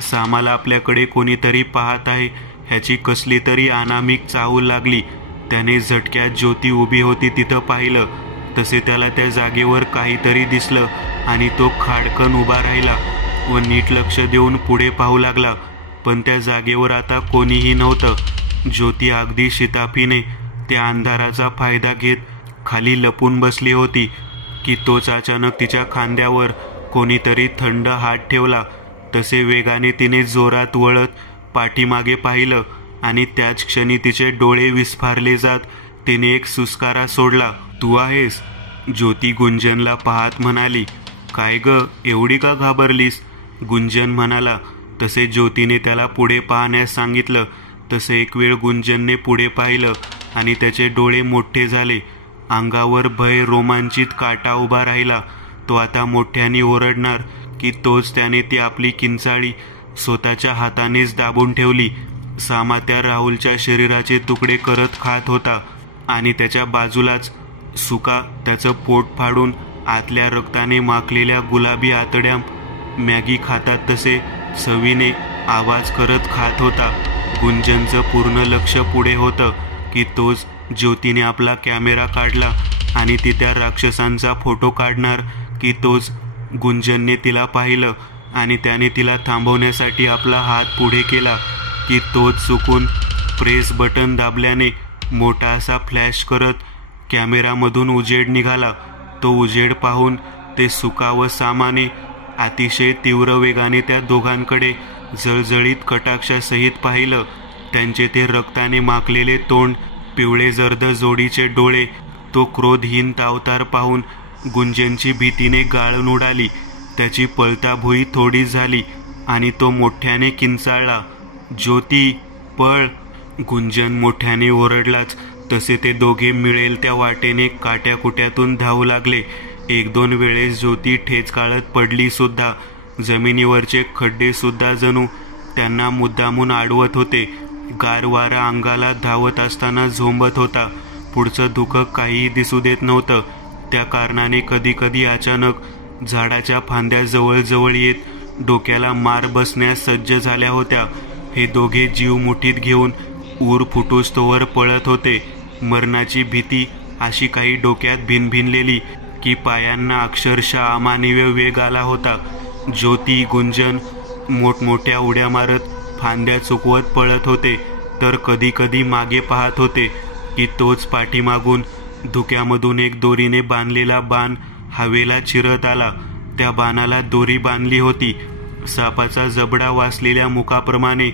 सामाला आपल्याकडे कोणीतरी पाहत आहे ह्याची कसली तरी अनामिक चाहूल लागली. त्याने झटक्यात ज्योती उभी होती तिथं पाहिलं. तसे त्याला त्या जागेवर काहीतरी दिसलं आणि तो खाडकन उभा राहिला व नीट लक्ष देऊन पुढे पाहू लागला. पण त्या जागेवर आता कोणीही नव्हतं. ज्योती अगदी शिताफीने त्या अंधाराचा फायदा घेत खाली लपून बसली होती की तोच अचानक तिच्या खांद्यावर कोणीतरी थंड हात ठेवला. तसे वेगाने तिने जोरात वळत पाठीमागे पाहिलं आणि त्याच क्षणी तिचे डोळे विस्फारले जात तिने एक सुस्कारा सोडला. तू आहेस? ज्योती गुंजनला पाहत म्हणाली. काय ग, एवढी का घाबरलीस? गुंजन म्हणाला. तसे ज्योतीने त्याला पुढे पाहण्यास सांगितलं. तसे एक वेळ गुंजनने पुढे पाहिलं आणि त्याचे डोळे मोठे झाले. अंगावर भय रोमांचित काटा उभा राहिला. तो आता मोठ्याने ओरडणार की तोच त्याने ती आपली किंचाळी स्वतःच्या हातानेच दाबून ठेवली. सामा त्या राहुलच्या शरीराचे तुकडे करत खात होता आणि त्याच्या बाजूलाच सुका त्याचं पोट फाडून आतल्या रक्ताने माखलेल्या गुलाबी आतड्या मॅगी खातात तसे चवीने आवाज करत खात होता. गुंजनचं पूर्ण लक्ष पुढे होतं की तोच ज्योतीने आपला कॅमेरा काढला आणि ती त्या राक्षसांचा फोटो काढणार की तोच गुंजनने तिला पाहिलं आणि त्याने तिला थांबवण्यासाठी आपला हात पुढे केला की तोच चुकून प्रेस बटन दाबल्याने मोठा असा फ्लॅश करत कॅमेरामधून उजेड निघाला. तो उजेड पाहून ते सुका व सामाने अतिशय तीव्र वेगाने त्या दोघांकडे जळजळीत कटाक्षासहित पाहिलं. त्यांचे ते रक्ताने माखलेले तोंड, पिवळे जर्द जोडीचे डोळे, तो क्रोधहीन अवतार पाहून गुंजनची भीतीने गाळून उडाली. त्याची पळता भुई थोडी झाली आणि तो मोठ्याने किंचाळला. ज्योती, पळ! गुंजन मोठ्याने ओरडलाच तसे ते दोघे मिळेल त्या वाटेने काट्याकुट्यातून धावू लागले. एक दोन वेळेस ज्योती ठेचकाळत पडली सुद्धा. जमिनीवरचे खड्डे सुद्धा जणू त्यांना मुद्दामून आडवत होते. गार वारा अंगाला धावत असताना झोंबत होता. पुढचं धुकं काहीही दिसू देत नव्हतं. त्या कारणाने कधी कधी अचानक झाडाच्या फांद्या जवळ येत डोक्याला मार बसण्यास सज्ज झाल्या होत्या. हे दोघे जीव मुठीत घेऊन ऊर फुटूस्तोवर पळत होते. मरणाची भीती अशी काही डोक्यात भिनभिनलेली की पायांना अक्षरशः अमानवीय वेग आला होता. ज्योती, गुंजन मोठमोठ्या उड्या मारत फांद्या चुकवत पळत होते तर कधी कधी मागे पाहत होते की तोच पाठीमागून धुक्यामधून एक दोरीने बांधलेला बाण हवेला चिरत आला. त्या बाणाला दोरी बांधली होती. सापाचा जबडा वासलेल्या मुखाप्रमाणे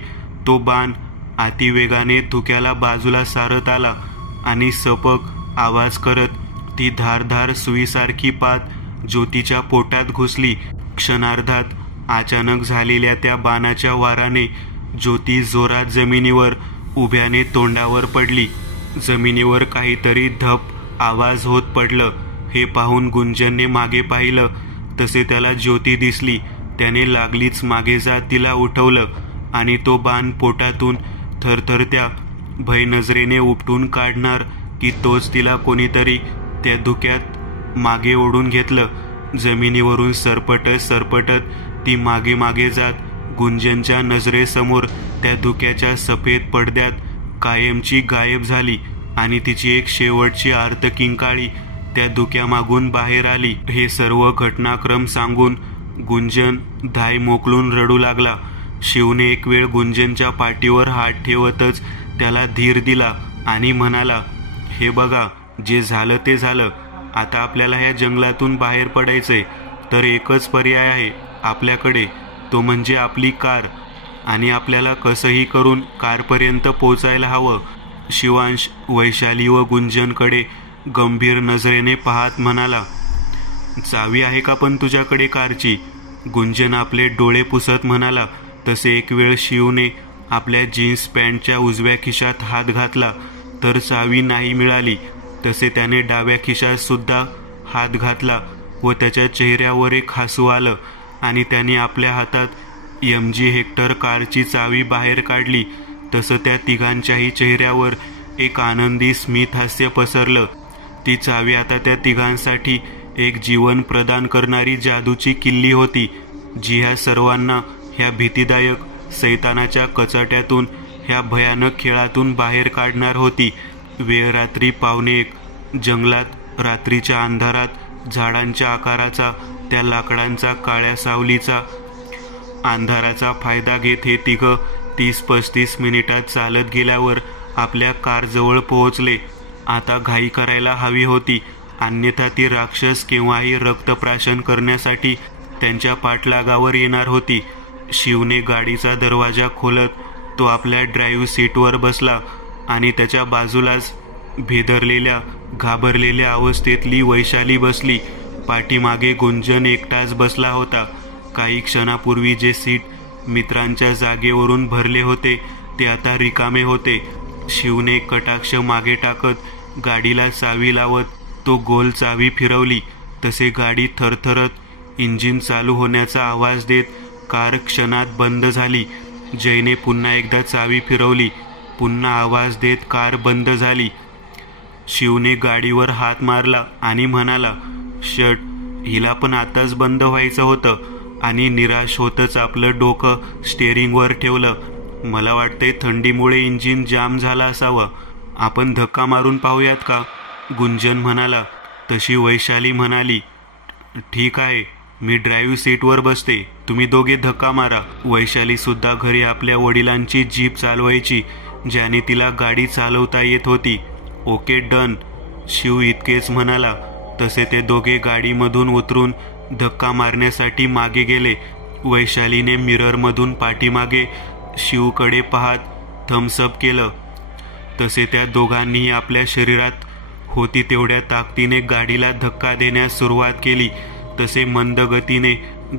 तो बाण अतिवेगाने धुक्याला बाजूला सारत आला आणि सपक आवाज करत ती धारधार सुईसारखी पात ज्योतीच्या पोटात घुसली. क्षणार्धात अचानक झालेल्या त्या बाणाच्या वाराने ज्योती जोरात जमिनीवर उभ्याने तोंडावर पडली. जमिनीवर काहीतरी धप आवाज होत पडलं. हे पाहून गुंजनने मागे पाहिलं. तसे त्याला ज्योती दिसली. त्याने लागलीच मागे जात तिला उठवलं आणि तो बाण पोटातून थरथरत्या भयनजरेने उपटून काढणार की तोच तिला कोणीतरी त्या धुक्यात मागे ओढून घेतलं. जमिनीवरून सरपटत सरपटत ती मागे मागे जात गुंजनच्या नजरेसमोर त्या धुक्याच्या सफेद पडद्यात कायमची गायब झाली आणि तिची एक शेवटची आर्तकिंकाळी त्या धुक्यामागून बाहेर आली. हे सर्व घटनाक्रम सांगून गुंजन धाय मोकलून रडू लागला. शिवने एक वेळ गुंजनच्या पाठीवर हात ठेवतच त्याला धीर दिला आणि म्हणाला, हे बघा, जे झालं ते झालं. आता आपल्याला ह्या जंगलातून बाहेर पडायचंय. तर एकच पर्याय आहे आपल्याकडे, तो म्हणजे आपली कार. आणि आपल्याला कसंही करून कारपर्यंत पोचायला हवं. शिवांश वैशाली व गुंजनकडे गंभीर नजरेने पाहत म्हणाला, चावी आहे का पण तुझ्याकडे कारची? गुंजन आपले डोळे पुसत म्हणाला. तसे एक वेळ शिवने आपल्या जीन्स पॅन्टच्या उजव्या खिशात हात घातला तर चावी नाही मिळाली. तसे त्याने डाव्या खिशात सुद्धा हात घातला व त्याच्या चेहऱ्यावर एक हसू आलं आणि त्याने आपल्या हातात MG हेक्टर कारची चावी बाहेर काढली. तसं त्या तिघांच्याही चेहऱ्यावर एक आनंदी स्मित हास्य पसरलं. ती चावी आता त्या तिघांसाठी एक जीवन प्रदान करणारी जादूची किल्ली होती, जी ह्या सर्वांना ह्या भीतीदायक सैतानाच्या कचाट्यातून, ह्या भयानक खेळातून बाहेर काढणार होती. वेळ रात्री 1:15. जंगलात रात्रीच्या अंधारात झाडांच्या आकाराचा, त्या लाकडांचा काळ्या सावलीचा अंधाराचा फायदा घेत हे तिघं 30-35 मिनिटात चालत गेल्यावर आपल्या कारजवळ पोहोचले. आता घाई करायला हवी होती, अन्यथा ती राक्षस केव्हाही रक्तप्राशन करण्यासाठी त्यांच्या पाठलागावर येणार होती. शिवने गाडीचा दरवाजा खोलत तो आपल्या ड्राईव्ह सीटवर बसला आणि त्याच्या बाजूलाच भेदरलेल्या घाबरलेल्या अवस्थेतली वैशाली बसली. पाठीमागे गुंजन एकटाच बसला होता. काही क्षणापूर्वी जे सीट मित्रांच्या जागेवरून भरले होते ते आता रिकामे होते. शिवने कटाक्ष मागे टाकत गाडीला चावी लावत तो गोल चावी फिरवली. तसे गाडी थरथरत इंजिन चालू होण्याचा आवाज देत कार क्षणात बंद झाली. जयने पुन्हा एकदा चावी फिरवली. पुन्हा आवाज देत कार बंद झाली. शिवने गाडीवर हात मारला आणि म्हणाला, शट, हिला पण आताच बंद व्हायचं होतं. आणि निराश होतच आपलं डोकं स्टेअरिंगवर ठेवलं. मला वाटतंय थंडीमुळे इंजिन जाम झाला असावं. आपण धक्का मारून पाहूयात का? गुंजन म्हणाला. तशी वैशाली म्हणाली, ठीक आहे, मी ड्राईव्ह सीटवर बसते, तुम्ही दोघे धक्का मारा. वैशाली सुद्धा घरी आपल्या वडिलांची जीप चालवायची, ज्याने तिला गाडी चालवता येत होती. ओके, डन, शिव इतकेच म्हणाला. तसे ते दोघे गाडीमधून उतरून धक्का मारण्यासाठी मागे गेले. वैशालीने मिररमधून पाठीमागे शिवकडे पाहत थम्सअप केलं. तसे त्या दोघांनीही आपल्या शरीरात होती तेवढ्या ताकदीने गाडीला धक्का देण्यास सुरुवात केली. तसे मंद गतीने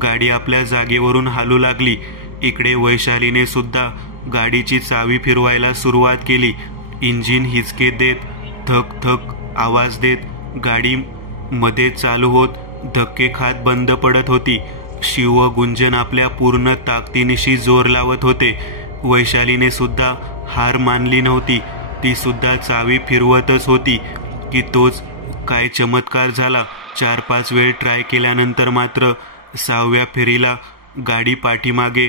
गाडी आपल्या जागेवरून हालू लागली. इकडे वैशालीने सुद्धा गाडीची चावी फिरवायला सुरुवात केली. इंजिन हिचके देत थक थक आवाज देत गाडी मध्ये चालू होत धक्के खात बंद पडत होती. शिव व गुंजन आपल्या पूर्ण ताकदीनिशी जोर लावत होते. वैशालीने सुद्धा हार मानली नव्हती. ती सुद्धा चावी फिरवतच होती की तोच काय चमत्कार झाला. 4-5 वेळ ट्राय केल्यानंतर मात्र 6व्या फेरीला गाडी पाठीमागे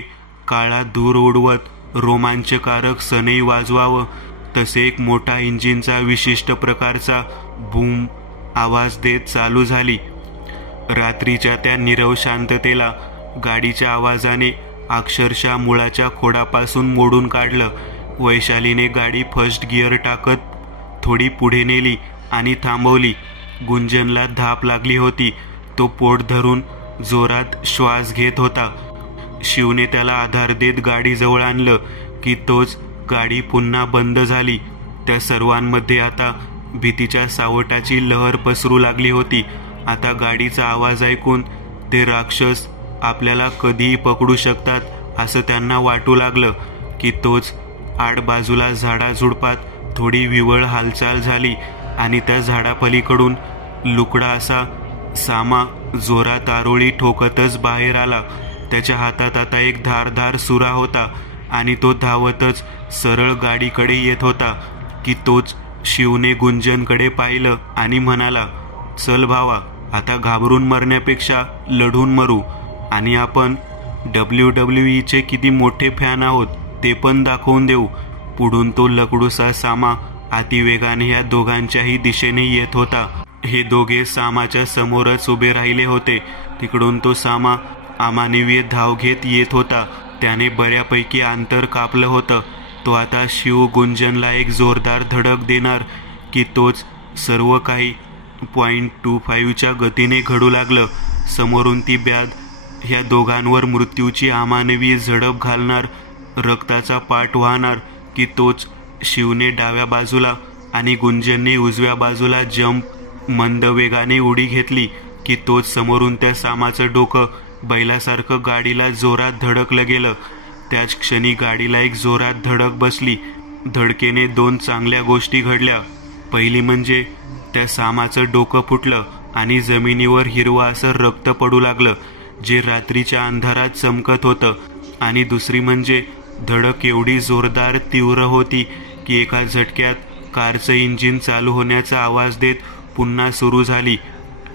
काळा धूर उडवत रोमांचकारक सनई वाजवावं तसे एक मोठा इंजिनचा विशिष्ट प्रकारचा बूम आवाज देत चालू झाली. रात्रीच्या त्या नीरव शांततेला गाडीच्या आवाजाने अक्षरशः मुळाच्या खोडापासून मोडून काढलं. वैशालीने गाडी फर्स्ट गिअर टाकत थोडी पुढे नेली आणि थांबवली. गुंजनला धाप लागली होती. तो पोट धरून जोरात श्वास घेत होता. शिवने त्याला आधार देत गाडीजवळ आणलं की तोच गाडी पुन्हा बंद झाली. त्या सर्वांमध्ये आता भीतीच्या सावटाची लहर पसरू लागली होती. आता गाडीचा आवाज ऐकून ते राक्षस आपल्याला कधीही पकडू शकतात असं त्यांना वाटू लागलं की तोच आडबाजूला झाडाझुडपात थोडी विवळ हालचाल झाली आणि त्या झाडापलीकडून लुकडा असा सामा जोरात आरोळी ठोकतच बाहेर आला. त्याच्या हातात आता एक धारदार सुरा होता आणि तो धावतच सरळ गाडीकडे येत होता की तोच शिवने गुंजनकडे पाहिलं आणि म्हणाला, चल भावा, आता घाबरून मरण्यापेक्षा लढून मरू आणि आपण WWE किती मोठे फॅन आहोत ते पण दाखवून देऊ. पुढून तो लकडूसा सामा अतिवेगाने या दोघांच्याही दिशेने येत होता. हे दोघे सामाच्या समोरच उभे राहिले होते. तिकडून तो सामा अमानवीय धाव घेत येत होता. त्याने बऱ्यापैकी अंतर कापलं होतं. तो आता शिव गुंजनला एक जोरदार धडक देणार की तोच सर्व काही .25च्या गतीने घडू लागलं. समोरून ती ब्याद ह्या दोघांवर मृत्यूची अमानवीय झडप घालणार. रक्ताचा पाट वाहणार की तोच शिवने डाव्या बाजूला आणि गुंजनने उजव्या बाजूला जंप मंद वेगाने उडी घेतली की तोच समोरून त्या सामाचं डोकं बैलासारखं गाडीला जोरात धडकलं गेलं. त्याच क्षणी गाडीला एक जोरात धडक बसली. धडकेने दोन चांगल्या गोष्टी घडल्या. पहिली म्हणजे त्या सामाचं डोकं फुटलं आणि जमिनीवर हिरवं असं रक्त पडू लागलं जे रात्रीच्या अंधारात चमकत होतं. आणि दुसरी म्हणजे धडक एवढी जोरदार तीव्र होती की एका झटक्यात कारचं इंजिन चालू होण्याचा आवाज देत पुन्हा सुरू झाली.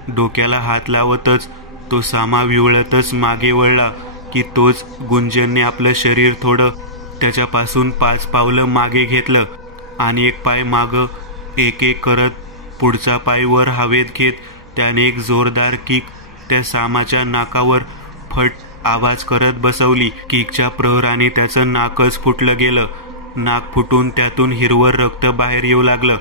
डोक्याला हात लावतच तो सामा विवळतच मागे वळला की तोच गुंजनने आपलं शरीर थोडं त्याच्यापासून 5 पावलं मागे घेतलं आणि एक पाय मागं एक एक करत पुढचा पाय वर हवेत घेत त्याने एक जोरदार किक त्या सामाच्या नाकावर फट आवाज करत बसवली. किकच्या प्रहाराने त्याचं नाकच फुटलं गेलं. नाक फुटून त्यातून हिरवं रक्त बाहेर येऊ लागलं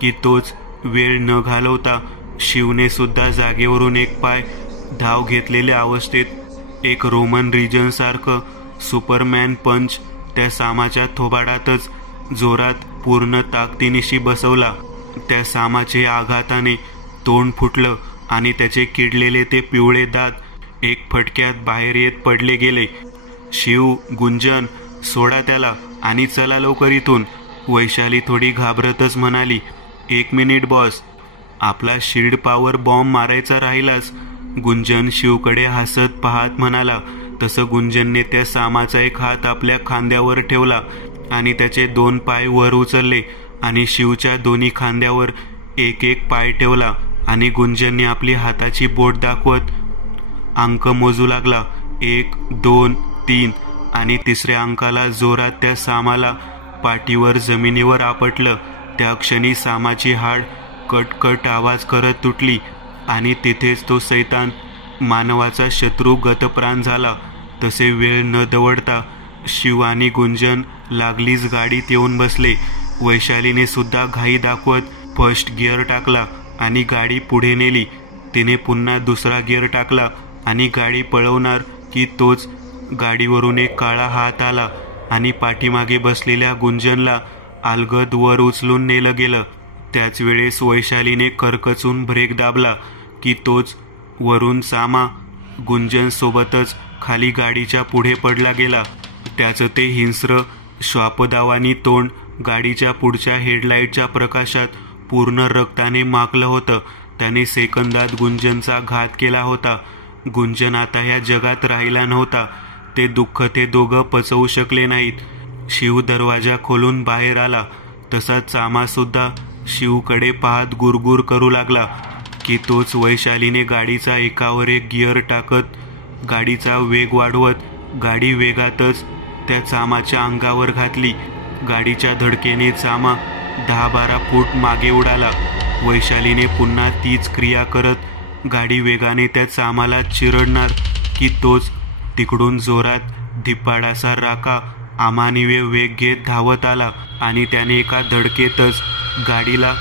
की तोच वेळ न घालवता शिवने सुद्धा जागेवरून एक पाय धाव घेतलेल्या अवस्थेत एक रोमन रिजन सारखं सुपरमॅन पंच त्या सामाच्या थोबाडातच जोरात पूर्ण ताकदीनिशी बसवला. त्या सामाचे आघाताने तोंड फुटलं आणि त्याचे किडलेले ते पिवळे दात एक फटक्यात बाहेर येत पडले गेले. शिव, गुंजन, सोडा त्याला आणि चला लवकर इथून, वैशाली थोडी घाबरतच म्हणाली. 1 मिनिट बॉस, आपला शिल्ड पॉवर बॉम्ब मारायचा राहिलाच, गुंजन शिवकडे हसत पाहत म्हणाला. तसं गुंजनने त्या सामाचा एक हात आपल्या खांद्यावर ठेवला आणि त्याचे 2 पाय वर उचलले आणि शिवच्या दोन्ही खांद्यावर एक एक पाय ठेवला आणि गुंजनने आपली हाताची बोट दाखवत अंक मोजू लागला. 1, 2, 3 आणि 3ऱ्या अंकाला जोरात त्या सामाला पाठीवर जमिनीवर आपटलं. त्या क्षणी सामाची हाड कटकट आवाज करत तुटली आणि तिथेच तो सैतान मानवाचा शत्रू गतप्राण झाला. तसे वेळ न दवडता शिव आणि गुंजन लागलीच गाडीत येऊन बसले. वैशालीने सुद्धा घाई दाखवत फर्स्ट गिअर टाकला आणि गाडी पुढे नेली. तिने पुन्हा 2रा गिअर टाकला आणि गाडी पळवणार की तोच गाडीवरून एक काळा हात आला आणि पाठीमागे बसलेल्या गुंजनला अलगद वर उचलून नेलं गेलं. त्याच वेळेस वैशालीने करकचून ब्रेक दाबला की तोच वरून सामा गुंजन सोबतच खाली गाडीच्या पुढे पडला गेला. त्याचं ते हिंस्र श्वापदावानी तोंड गाडीच्या पुढच्या हेडलाईटच्या प्रकाशात पूर्ण रक्ताने माखलं होतं. त्याने सेकंदात गुंजनचा घात केला होता. गुंजन आता ह्या जगात राहिला नव्हता. ते दुःख ते दोघं पचवू शकले नाहीत. शिव दरवाजा खोलून बाहेर आला. तसाच सामा सुद्धा शिवकडे पाहत गुरगुर करू लागला की तोच वैशालीने गाडीचा एकावर एक गिअर टाकत गाडीचा वेग वाढवत गाडी वेगातच त्या चामाच्या अंगावर घातली. गाडीच्या धडकेने चामा 10-12 फूट मागे उडाला. वैशालीने पुन्हा तीच क्रिया करत गाडी वेगाने त्या चामाला चिरडणार की तोच तिकडून जोरात धिप्पाडासा राका अमानवीय वेग घेत धावत आला आणि त्याने एका धडकेतच गाडीला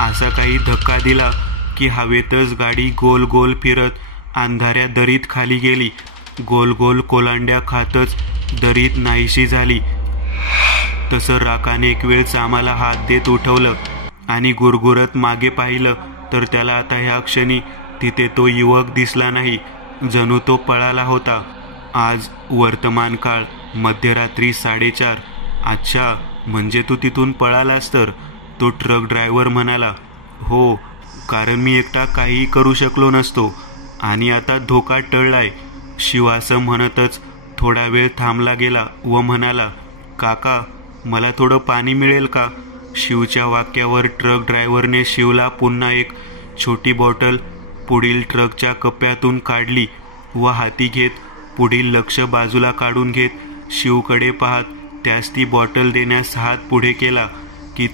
असा काही धक्का दिला की हवेतच गाडी गोल गोल फिरत अंधाऱ्या दरीत खाली गेली. गोल गोल कोलांड्या खातच दरीत नाहीशी झाली. तसं राकाने एक वेळ चामाला हात देत उठवलं आणि गुरगुरत मागे पाहिलं तर त्याला आता ह्या क्षणी तिथे तो युवक दिसला नाही. जणू तो पळाला होता. आज वर्तमान काळ, मध्यरात्री 4:30. अच्छा, म्हणजे तू तिथून पळालास तर? तो ट्रक ड्रायव्हर म्हणाला. हो, कारण मी एकटा काहीही करू शकलो नसतो आणि आता धोका टळलाय. शिव असं म्हणतच थोडा वेळ थांबला गेला व म्हणाला, काका, मला थोडं पाणी मिळेल का? शिवच्या वाक्यावर ट्रक ड्रायव्हरने शिवला पुन्हा एक छोटी बॉटल पुढील ट्रकच्या कप्प्यातून काढली व हाती घेत पुढील लक्ष बाजूला काढून घेत शिवकडे पाहत त्यास ती बॉटल देण्यास हात पुढे केला की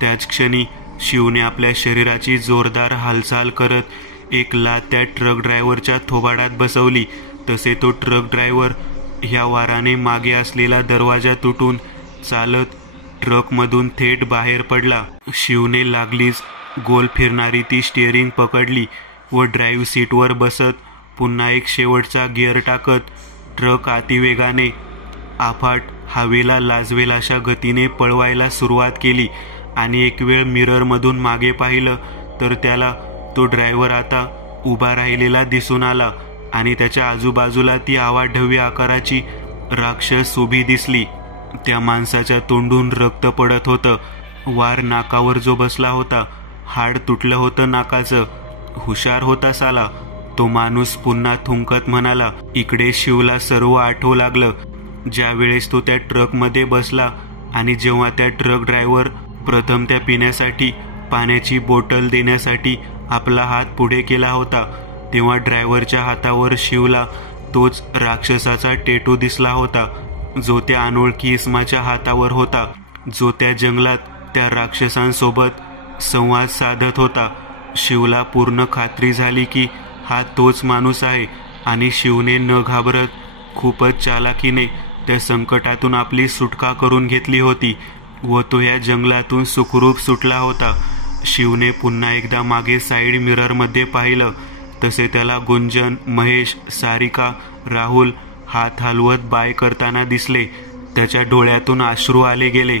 त्याच क्षणी शिवने आपल्या शरीराची जोरदार हालचाल करत एक लाथ त्या ट्रक ड्रायव्हरच्या थोबाडात बसवली. तसे तो ट्रक ड्रायव्हर ह्या वाराने मागे असलेला दरवाजा तुटून चालत ट्रकमधून थेट बाहेर पडला. शिवने लागलीच गोल फिरणारी ती स्टिअरिंग पकडली व ड्राईव्ह सीटवर बसत पुन्हा एक शेवटचा गिअर टाकत ट्रक अतिवेगाने अफाट हवेला लाजवेल अशा गतीने पळवायला सुरुवात केली. आणि एक वेळ मिररमधून मागे पाहिलं तर त्याला तो ड्रायव्हर आता उभा राहिलेला दिसून आला आणि त्याच्या आजूबाजूला ती आवाढव्य आकाराची राक्षस उभी दिसली. त्या माणसाच्या तोंडून रक्त पडत होतं. वार नाकावर जो बसला होता, हाड तुटलं होतं नाकाचं. हुशार होता साला, तो माणूस पुन्हा थुंकत म्हणाला. इकडे शिवला सर्व आठवू लागलं. ज्या वेळेस तो त्या ट्रकमध्ये बसला आणि जेव्हा त्या ट्रक ड्रायव्हर प्रथम त्या पिण्यासाठी पाण्याची बॉटल देण्यासाठी आपला हात पुढे केला होता, तेव्हा ड्रायव्हरच्या हातावर शिवला तोच राक्षसाचा टेटू दिसला होता, जो त्या अनोळखी इसमाच्या हातावर होता, जो त्या जंगलात त्या राक्षसांसोबत संवाद साधत होता. शिवला पूर्ण खात्री झाली की हा तोच माणूस आहे आणि शिवने न घाबरत खूपच चालाकीने त्या संकटातून आपली सुटका करून घेतली होती व तो या जंगलातून सुखरूप सुटला होता. शिवने पुन्हा एकदा मागे साईड मिररमध्ये पाहिलं. तसे त्याला गुंजन, महेश, सारिका, राहुल हात हलवत बाय करताना दिसले. त्याच्या डोळ्यातून अश्रू आले गेले.